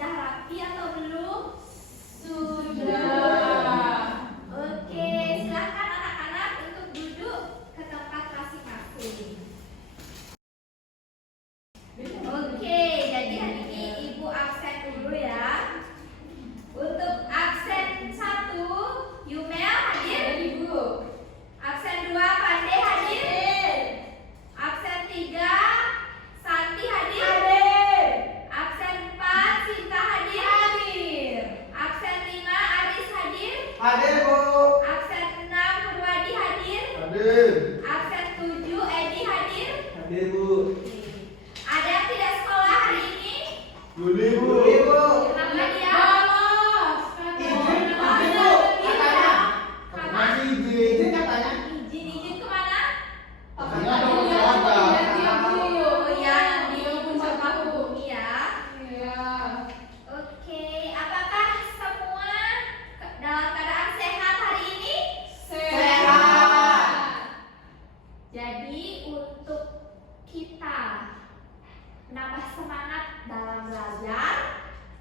sudah rapi atau belum? Sudah. Oke, silakan anak-anak untuk duduk ke tempat masing-masing. Oke, jadi hari ini Ibu absen dulu ya. Untuk absen 1, Yumel hadir? Ibu. Absen 2, Pande hadir? Absen 3, Santi hadir? Absen 4, Sinta hadir? Absen 5, Aris hadir? Hadir, Bu. Absen 6, Purwadi hadir? Hadir. Absen 7, Edi hadir? Hadir, Bu. Ada yang tidak sekolah hari ini? Yuli, Bu. Yuli, Bu. Kenapa dia? Izin, Bu. Katanya. Masih izin katanya. Izin kemana? Katanya dong, Jakarta. Oh ya, nanti hubungi ya. Iya. Oke, apakah semua dalam keadaan sehat hari ini? Sehat. Jadi untuk kita menambah semangat dalam belajar,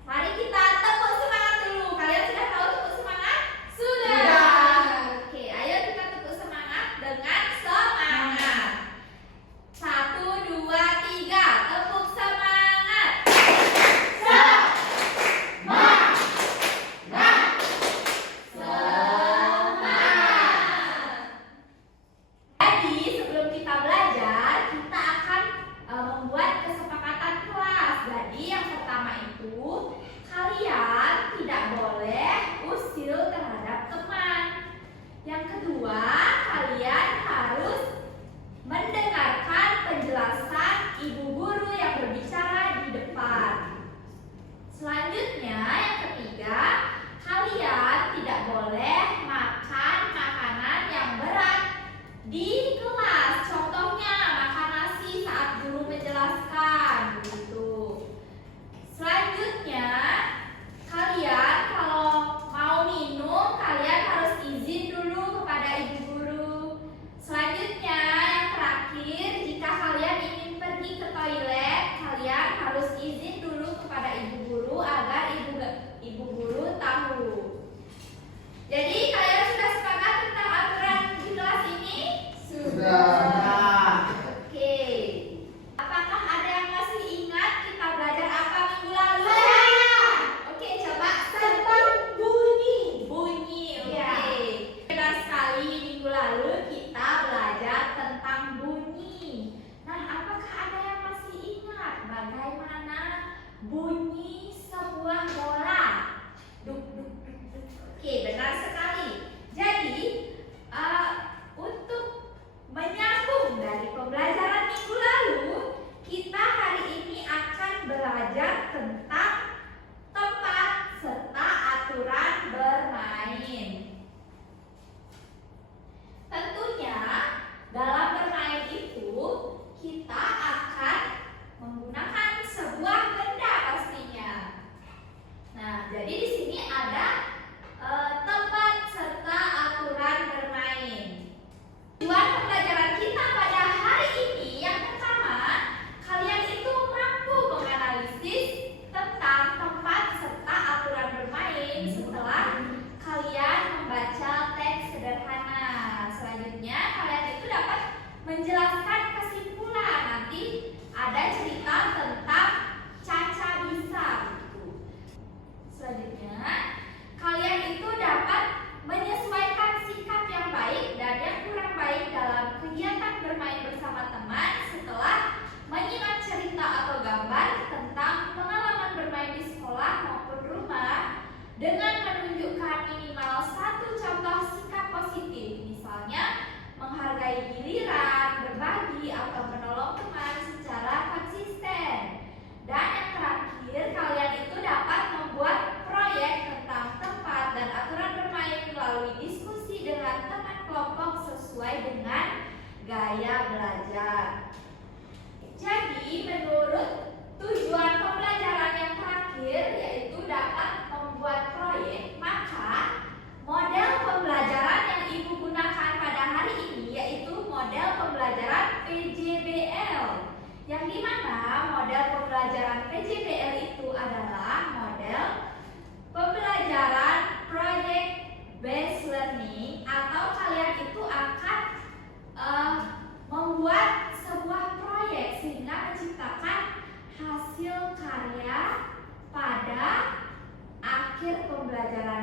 mari kita tepuk semangat dulu. Kalian sudah tahu tepuk semangat? Sudah. Oke, ayo kita tepuk semangat dengan semangat. 1, 2, 3, tepuk semangat. Jadi sebelum kita belajar, kita akan membuat kesepakatan kelas. Jadi yang pertama itu, kalian tidak boleh usil terhadap teman. Yang kedua, kalian harus mendengarkan penjelasan ibu guru yang berbicara di depan. Selanjutnya, yang ketiga, kalian tidak boleh makan makanan yang berat di kelas. Contohnya makan nasi saat guru menjelaskan begitu. Selanjutnya, kalian kalau mau minum, kalian harus izin dulu kepada ibu guru. Selanjutnya, yang terakhir, jika kalian ingin pergi ke toilet, kalian harus izin dulu kepada ibu guru agar ibu guru tahu. Jadi kalian sudah sepakat tentang aturan di kelas ini? Sudah. Oke. Apakah ada yang masih ingat kita belajar apa minggu lalu? Oke, coba tentang bunyi. Bunyi, oke. Benar sekali, minggu lalu kita belajar tentang bunyi. Nah, apakah ada yang masih ingat bagaimana bunyi sebuah bola? Duk, duk, duk, duk. Oke, benar sekali. Jadi, untuk menyambung dari pembelajaran minggu lalu, kita hari ini akan belajar tentang tempat serta aturan bermain. Tentunya dalam bermain itu kita akan menggunakan sebuah benda pastinya.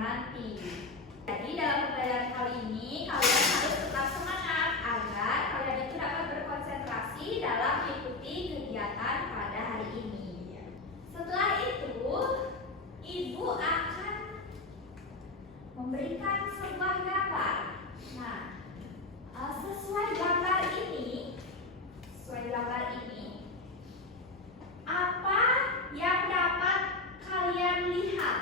nanti. Jadi dalam pembelajaran kali ini kalian harus tetap semangat agar kalian itu dapat berkonsentrasi dalam mengikuti kegiatan pada hari ini. Setelah itu, Ibu akan memberikan sebuah gambar. Nah, sesuai gambar ini, apa yang dapat kalian lihat?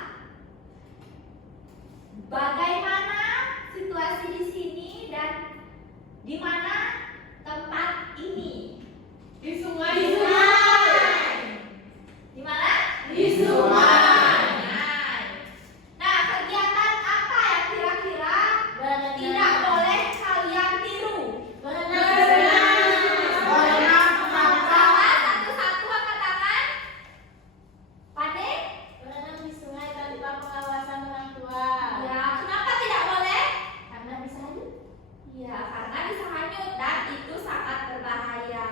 Bagaimana situasi di sini dan di mana tempat ini? Di sungai. Di sungai. Di mana? Di sungai. Nah, kegiatan apa yang kira-kira tidak boleh kalian tiru? Sama, satu-satu angkat tangan. Pandai? Berenang di sungai tanpa pengawasan orang tua. Ya, kenapa tidak boleh? Karena bisa hanyut. Ya, karena bisa hanyut dan itu sangat berbahaya.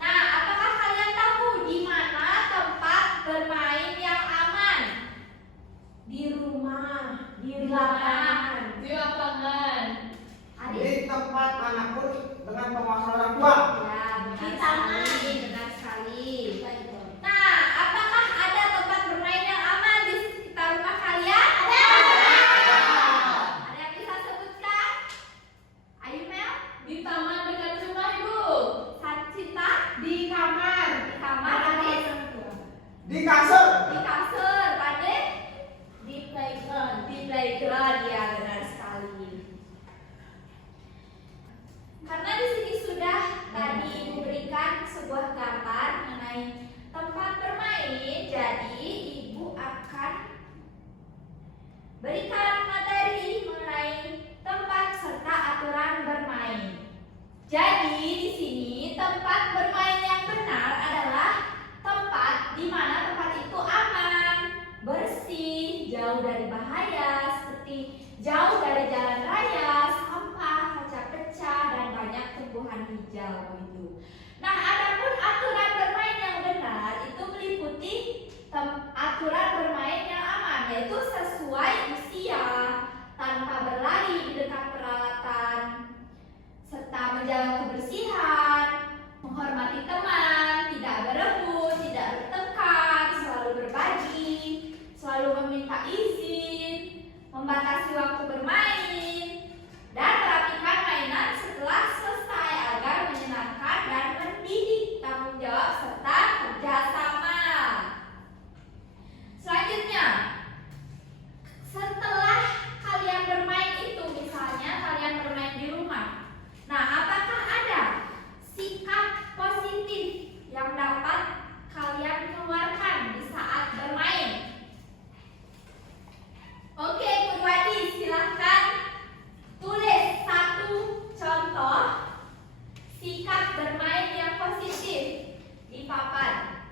Nah, apakah kalian tahu di mana tempat bermain yang aman? Di rumah, di lapangan. Di lapangan. Adik? Di tempat manapun dengan pengawasan orang tua. Ya, benar Di taman. sekali, benar sekali. Nah, apakah ada tempat bermain yang aman di sekitar rumah kalian? Ada. Ada yang bisa sebutkan? Ayo Mel, Di taman dekat rumah Ibu. Cinta, Di kamar. di kamar, Adik, Di kasur. di kasur, Adik, Di playground. di playground. Ya, benar sekali. Karena di sini sudah tadi Ibu berikan sebuah gambar mengenai tempat bermain, jadi Ibu akan berikan materi mengenai tempat serta aturan bermain. Jadi di sini tempat bermain yang benar adalah tempat di mana tempat itu aman, bersih, jauh dari bahaya seperti jauh dari jalan raya, sampah, kaca pecah dan banyak tumbuhan hijau itu. Nah, adapun aturan bermain yang benar itu meliputi aturan bermain yang aman, yaitu sesuai usia, tanpa berlari di dekat peralatan, serta menjaga kebersihan, menghormati teman, tidak berebut, tidak bertengkar, selalu berbagi, selalu meminta izin, membatasi waktu bermain, dan merapikan mainan setelah selesai agar menyenangkan dan mendidik tanggung jawab serta kerjasama. Selanjutnya, setelah kalian bermain itu, misalnya kalian bermain di rumah, nah apakah ada sikap positif yang dapat kalian keluarkan di saat bermain? Oke, Purwadi, silahkan tulis satu contoh sikap bermain yang positif di papan.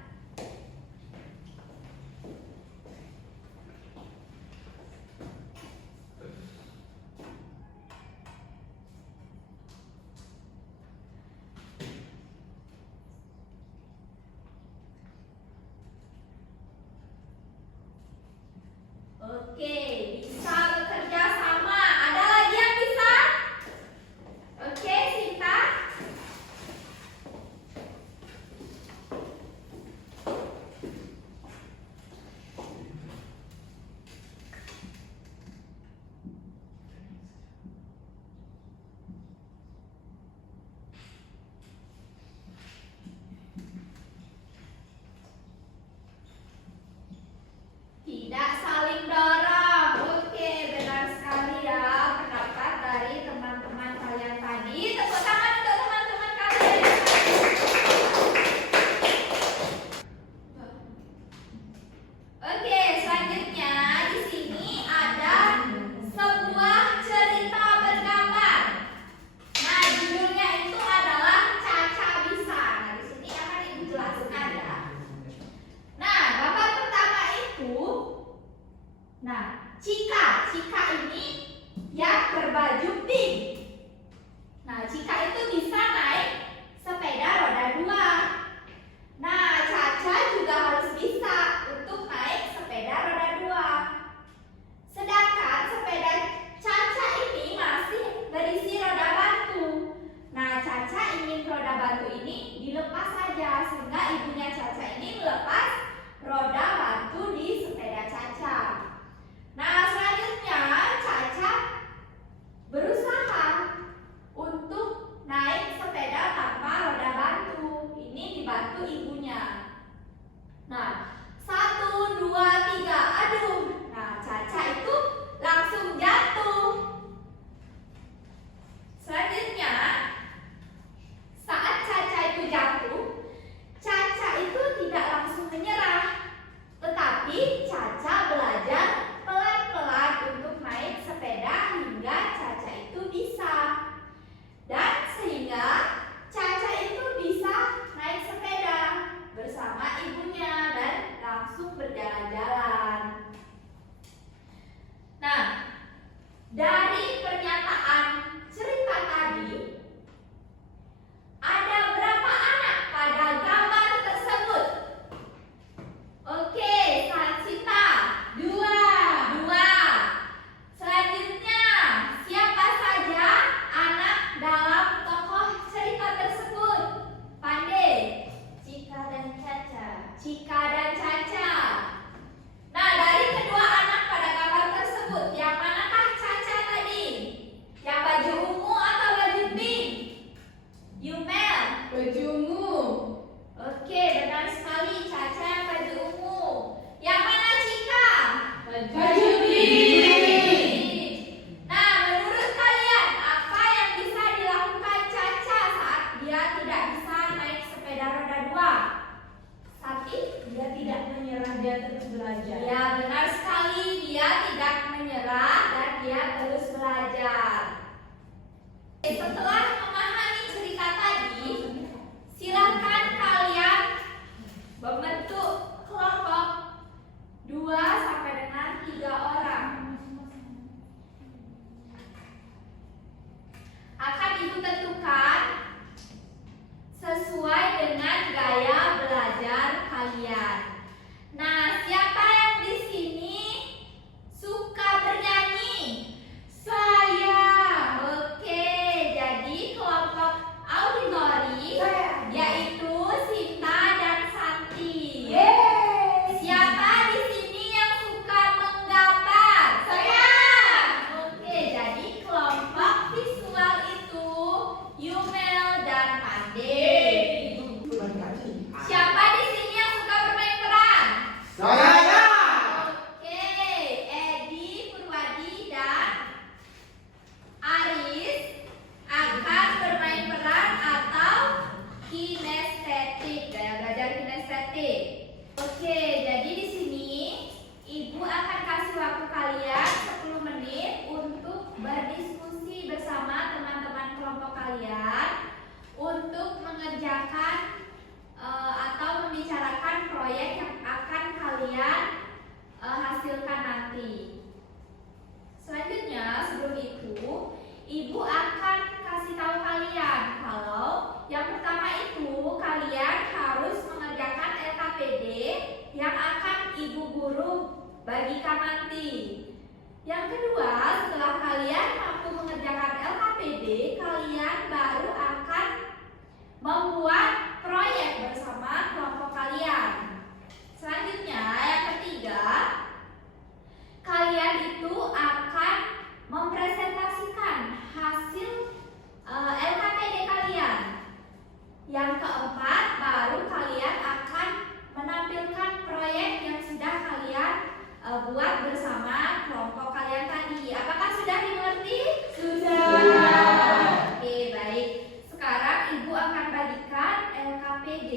Oke, bisa bekerja sama. Ada lagi yang bisa? Oke, Sinta. Tidak saling dorong. Oke, benar sekali ya pendapat dari teman-teman kalian tadi. Tepuk tangan untuk teman-teman kalian. Oke, selanjutnya di sini ada sebuah cerita bergambar. Nah, judulnya itu adalah Caca Bisa. Nah, di sini akan Ibu jelaskan ya. Nah, gambar pertama itu, nah, Cika ini yang berbaju pink. Nah, Cika itu bisa naik sepeda roda 2. Nah, Caca juga harus bisa untuk naik sepeda roda 2. terus belajar. Ya, benar sekali. Dia tidak menyerah dan dia terus belajar. Setelah memahami cerita tadi, silakan kalian membentuk kelompok 2 sampai dengan 3 orang. Akan Ibu tentukan sesuai dengan gaya belajar kalian. Nah, siapa yang di sini suka bernyanyi? Saya. Oke, jadi kelompok auditori yaitu Sinta dan Santi. Siapa di sini yang suka menggambar? Saya. Oke, jadi kelompok visual itu Yumel dan Pande. Siapa di sini yang suka bermain peran? Saya. Oke, Edi, Purwadi, dan Aris akan bermain peran atau kinestetik, gaya belajar kinestetik. Oke, jadi di sini Ibu akan kasih waktu kalian 10 menit untuk berdiskusi bersama teman-teman kelompok kalian untuk mengerjakan atau membicarakan proyek yang akan kalian hasilkan nanti. Selanjutnya, sebelum itu, Ibu akan kasih tahu kalian kalau yang pertama itu kalian harus mengerjakan LKPD yang akan Ibu guru bagikan nanti. Yang kedua, setelah kalian mampu mengerjakan LKPD, kalian baru akan membuat proyek bersama kelompok kalian. Selanjutnya, yang ketiga, kalian itu akan mempresentasikan hasil LKPD kalian. Yang keempat, baru kalian akan menampilkan proyek yang sudah kalian buat bersama kelompok kalian tadi. Apakah sudah dimengerti? Sudah. Oke, baik. Sekarang Ibu akan bagikan LKPD.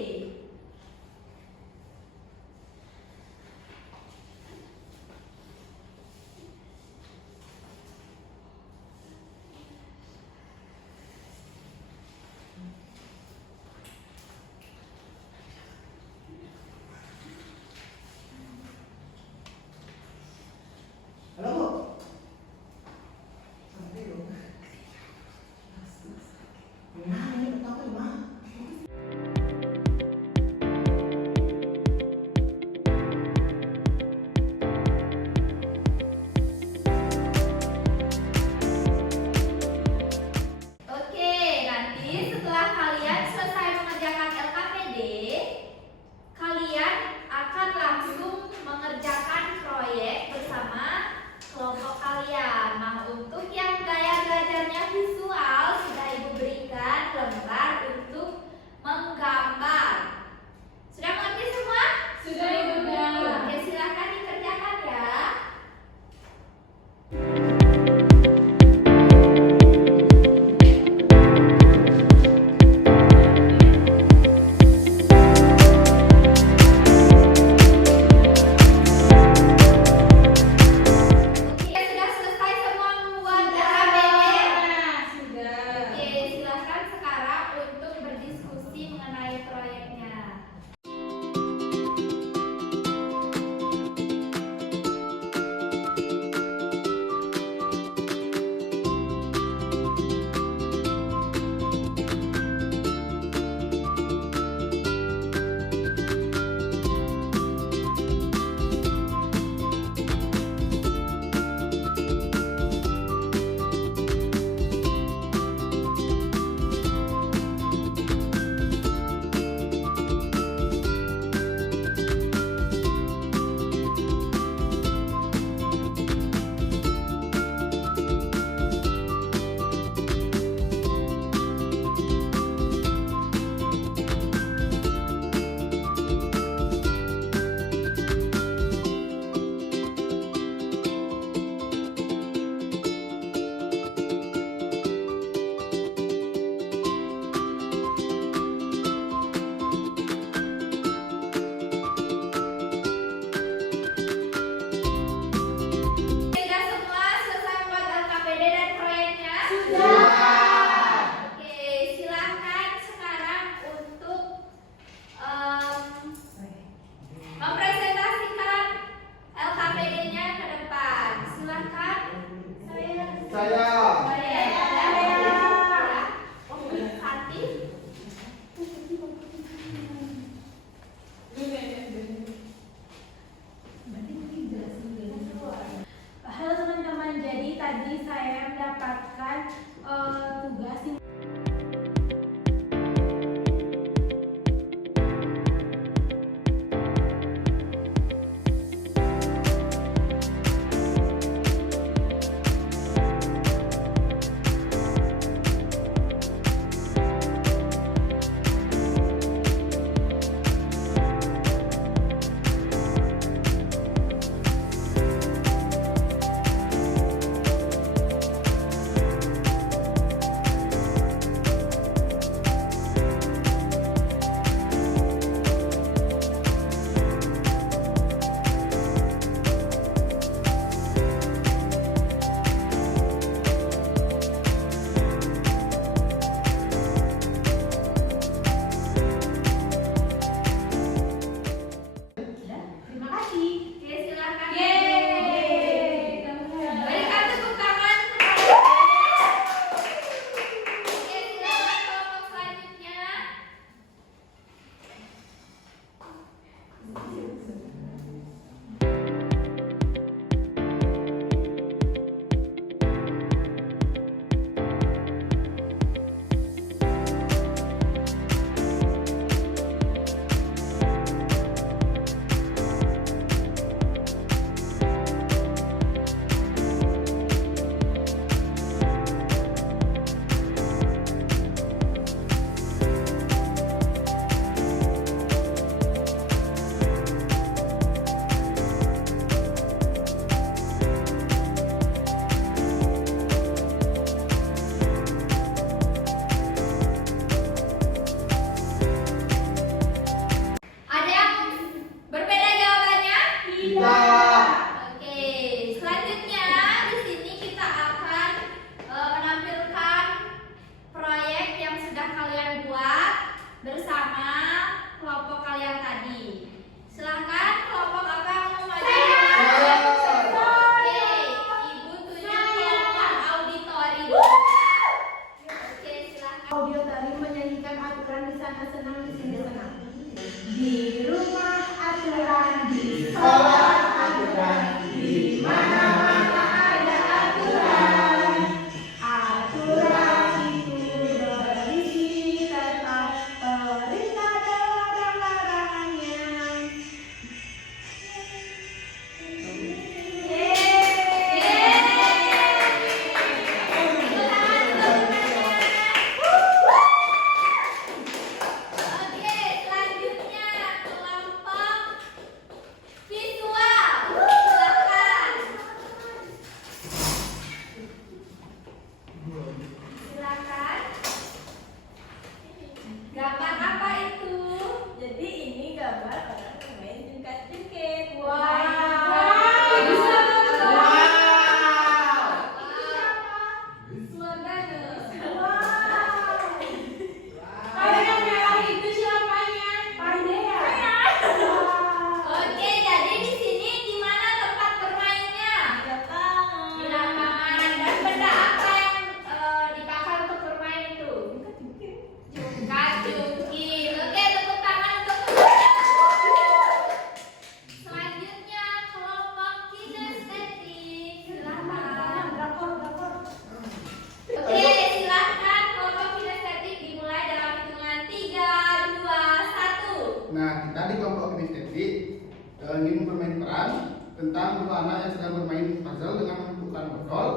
tentang dua anak yang sedang bermain puzzle dengan menentukan botol.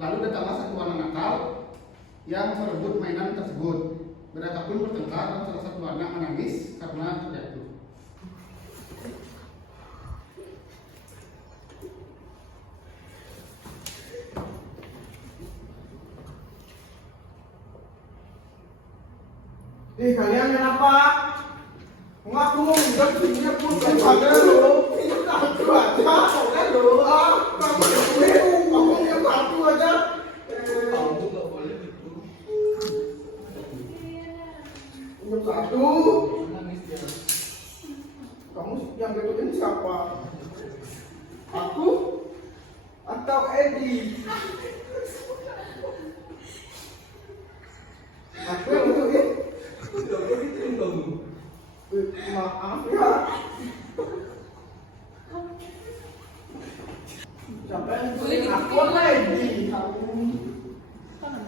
Lalu datanglah satu anak nakal yang merebut mainan tersebut. Mereka pun bertengkar dan salah satu anak menangis karena terjatuh. Kalian kenapa? Enggak, aku mau minjem sini pun ada lo. Ini kartu aja, ada lo. Kamu aku minjem kartu aja. Kamu nggak boleh gitu. Minjem satu. Nangis dia. Kamu yang gituin siapa? Aku atau Edi? Aku yang gituin. Maaf ya. Siapa yang gituin? Aku atau Edi?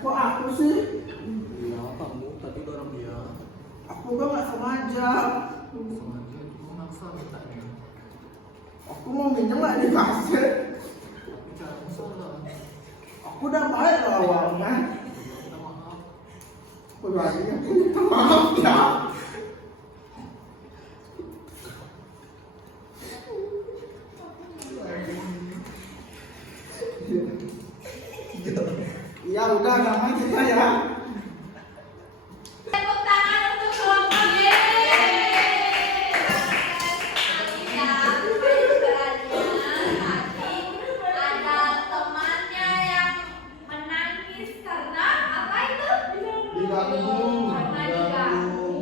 Kok aku sih? Iya, kamu tadi dorong dia. Aku kan nggak sengaja. Sengaja itu maksa mintanya. Aku mau minjem nggak dikasih. Tapi caramu salah. Aku udah baik loh awalnya. Minta maaf. Aku lagi aku minta maaf ya. Ya udah damai kita ya. Tepuk tangan untuk kelompok Y. Tadi ada temannya yang menangis karena apa itu? Diganggu. Karena diganggu.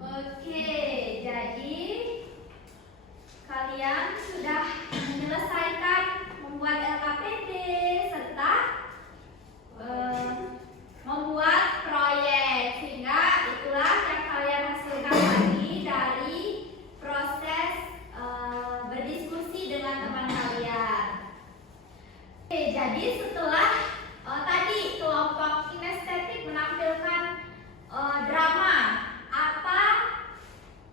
Oke, jadi kalian sudah menyelesaikan membuat LKPD serta membuat proyek, sehingga itulah yang kalian hasilkan tadi dari proses berdiskusi dengan teman kalian. Oke, jadi setelah tadi kelompok kinestetik menampilkan drama, apa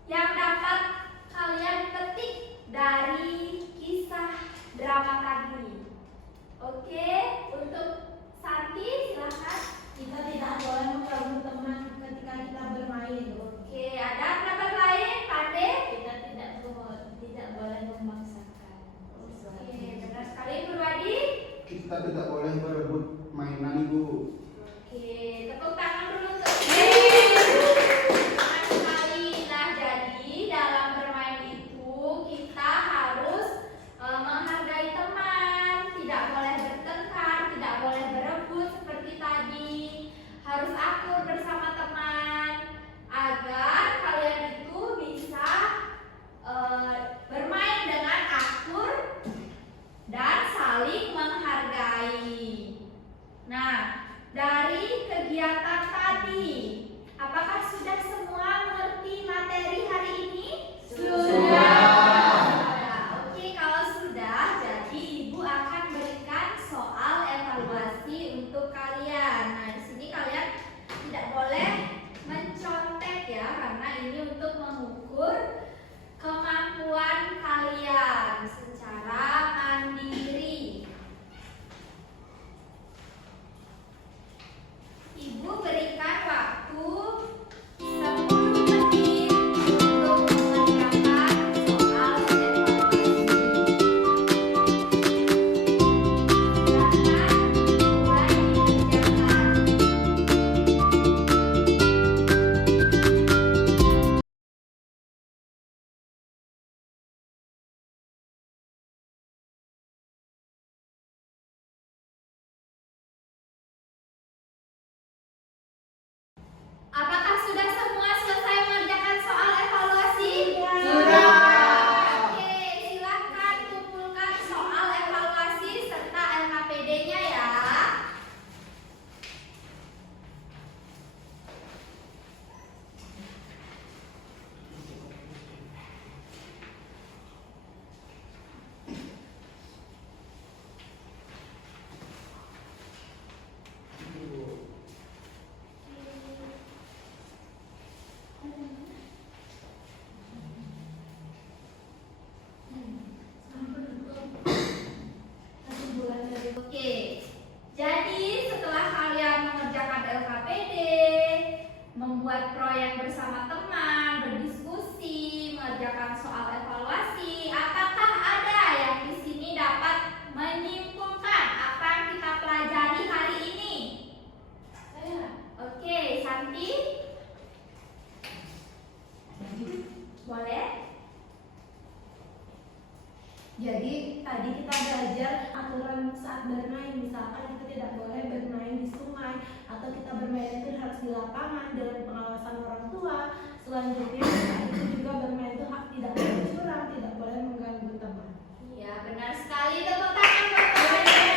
yang dapat kalian petik dari Jadi tadi kita belajar aturan saat bermain, misalkan kita tidak boleh bermain di sungai atau kita bermain itu harus di lapangan dengan pengawasan orang tua. Selanjutnya itu juga bermain itu tidak boleh curang, tidak boleh mengganggu teman. Iya, benar sekali. Tepuk tangan buat teman-teman.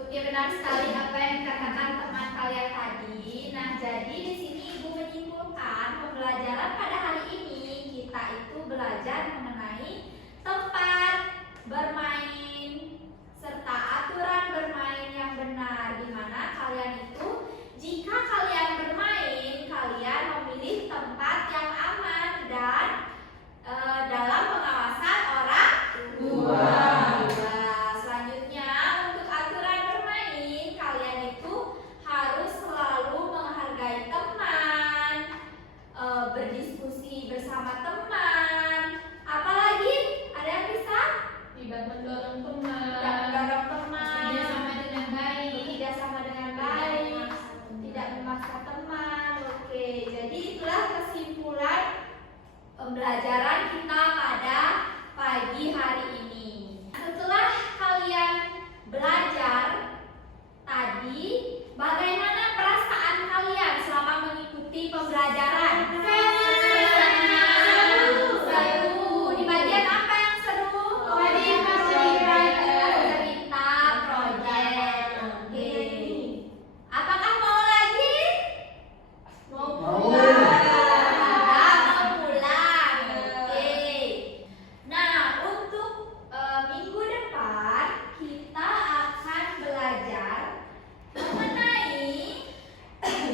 Oke, benar sekali apa yang dikatakan teman kalian tadi. Nah, jadi di sini Ibu menyimpulkan pembelajaran pada hari ini kita itu belajar mengenai tempat bermain serta aturan bermain yang benar, di mana kalian itu jika kalian bermain, kalian memilih tempat yang aman dan dalam pengawasan orang tua. Selanjutnya, untuk aturan bermain, kalian itu harus selalu menghargai teman, berdiskusi bersama teman. Apalagi ada yang bisa Tidak mendorong teman. tidak mendorong teman, Bekerja sama dengan baik. bekerja sama dengan baik, tidak memaksa teman. Oke, jadi itulah kesimpulan pembelajaran kita pada pagi hari ini. Setelah kalian belajar tadi, bagaimana perasaan kalian selama mengikuti pembelajaran? Seru. Di bagian apa yang seru? Cerita, proyek. Oke. Apakah mau lagi? Mau Mau. pulang. Mau pulang. Oke. Nah, untuk minggu depan kita akan belajar mengenai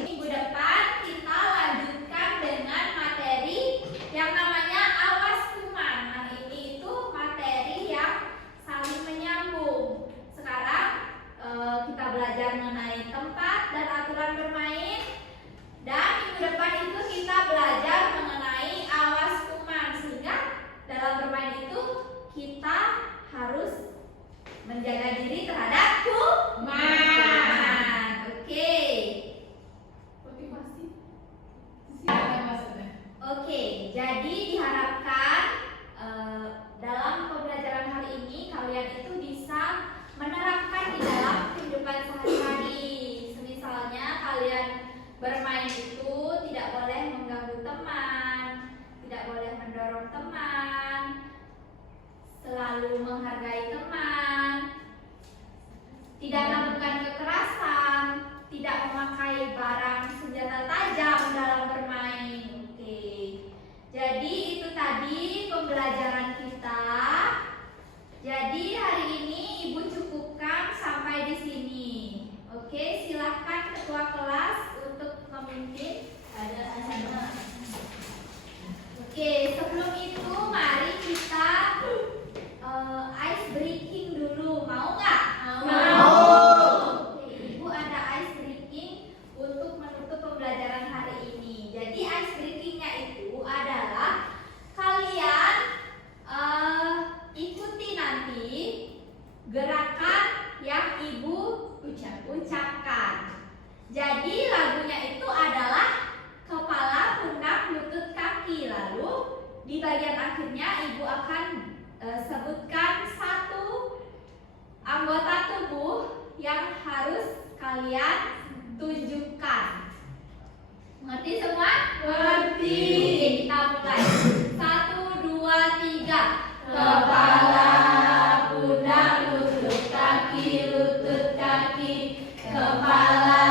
minggu depan kita lanjutkan dengan materi yang namanya awas kuman. Nah, ini itu materi yang saling menyambung. Sekarang kita belajar mengenai tempat dan aturan bermain. Dan minggu depan itu kita belajar mengenai awas kuman, sehingga dalam bermain itu kita harus menjaga diri terhadap kuman. Oke. Motivasi. Siapa maksudnya? Oke, jadi diharapkan dalam pembelajaran hari ini kalian itu bisa menerapkan di dalam kehidupan sehari-hari. Misalnya kalian bermain itu tidak boleh mengganggu teman, tidak boleh mendorong teman, selalu menghargai teman, tidak melakukan kekerasan, tidak memakai barang senjata tajam dalam bermain. Oke. Jadi itu tadi pembelajaran kita. Jadi hari ini Ibu cukupkan sampai di sini. Oke, silahkan ketua kelas untuk memimpin. Oke, sebelum itu mari kita ice breaking dulu. Mau nggak? Oke, Ibu ada ice breaking untuk menutup pembelajaran hari ini. Jadi ice breakingnya itu adalah kalian ikuti nanti gerakan yang Ibu ucapkan. Jadi lagunya itu adalah kepala, pundak, lutut, kaki. Lalu di bagian akhirnya Ibu akan sebutkan satu anggota tubuh yang harus kalian tunjukkan. Mengerti semua? Mengerti. Oke, kita mulai. 1, 2, 3. Kepala, pundak, lutut, kaki, lutut, kaki. Kepala,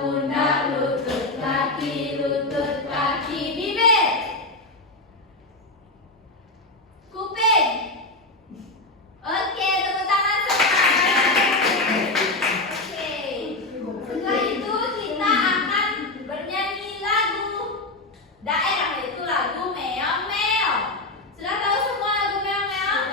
pundak, lutut, kaki, lutut, kaki. Bibir, kuping. Oke, tepuk tangan semua. Oke. Setelah itu kita akan bernyanyi lagu daerah, yaitu lagu Meong Meong. Sudah tahu semua lagu Meong Meong?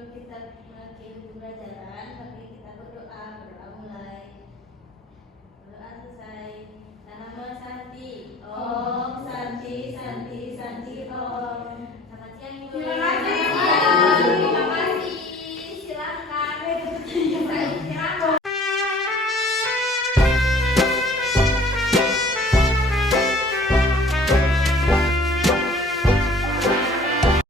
sebelum kita mengakhiri pembelajaran, mari kita berdoa mulai. Berdoa selesai. Nama Santi.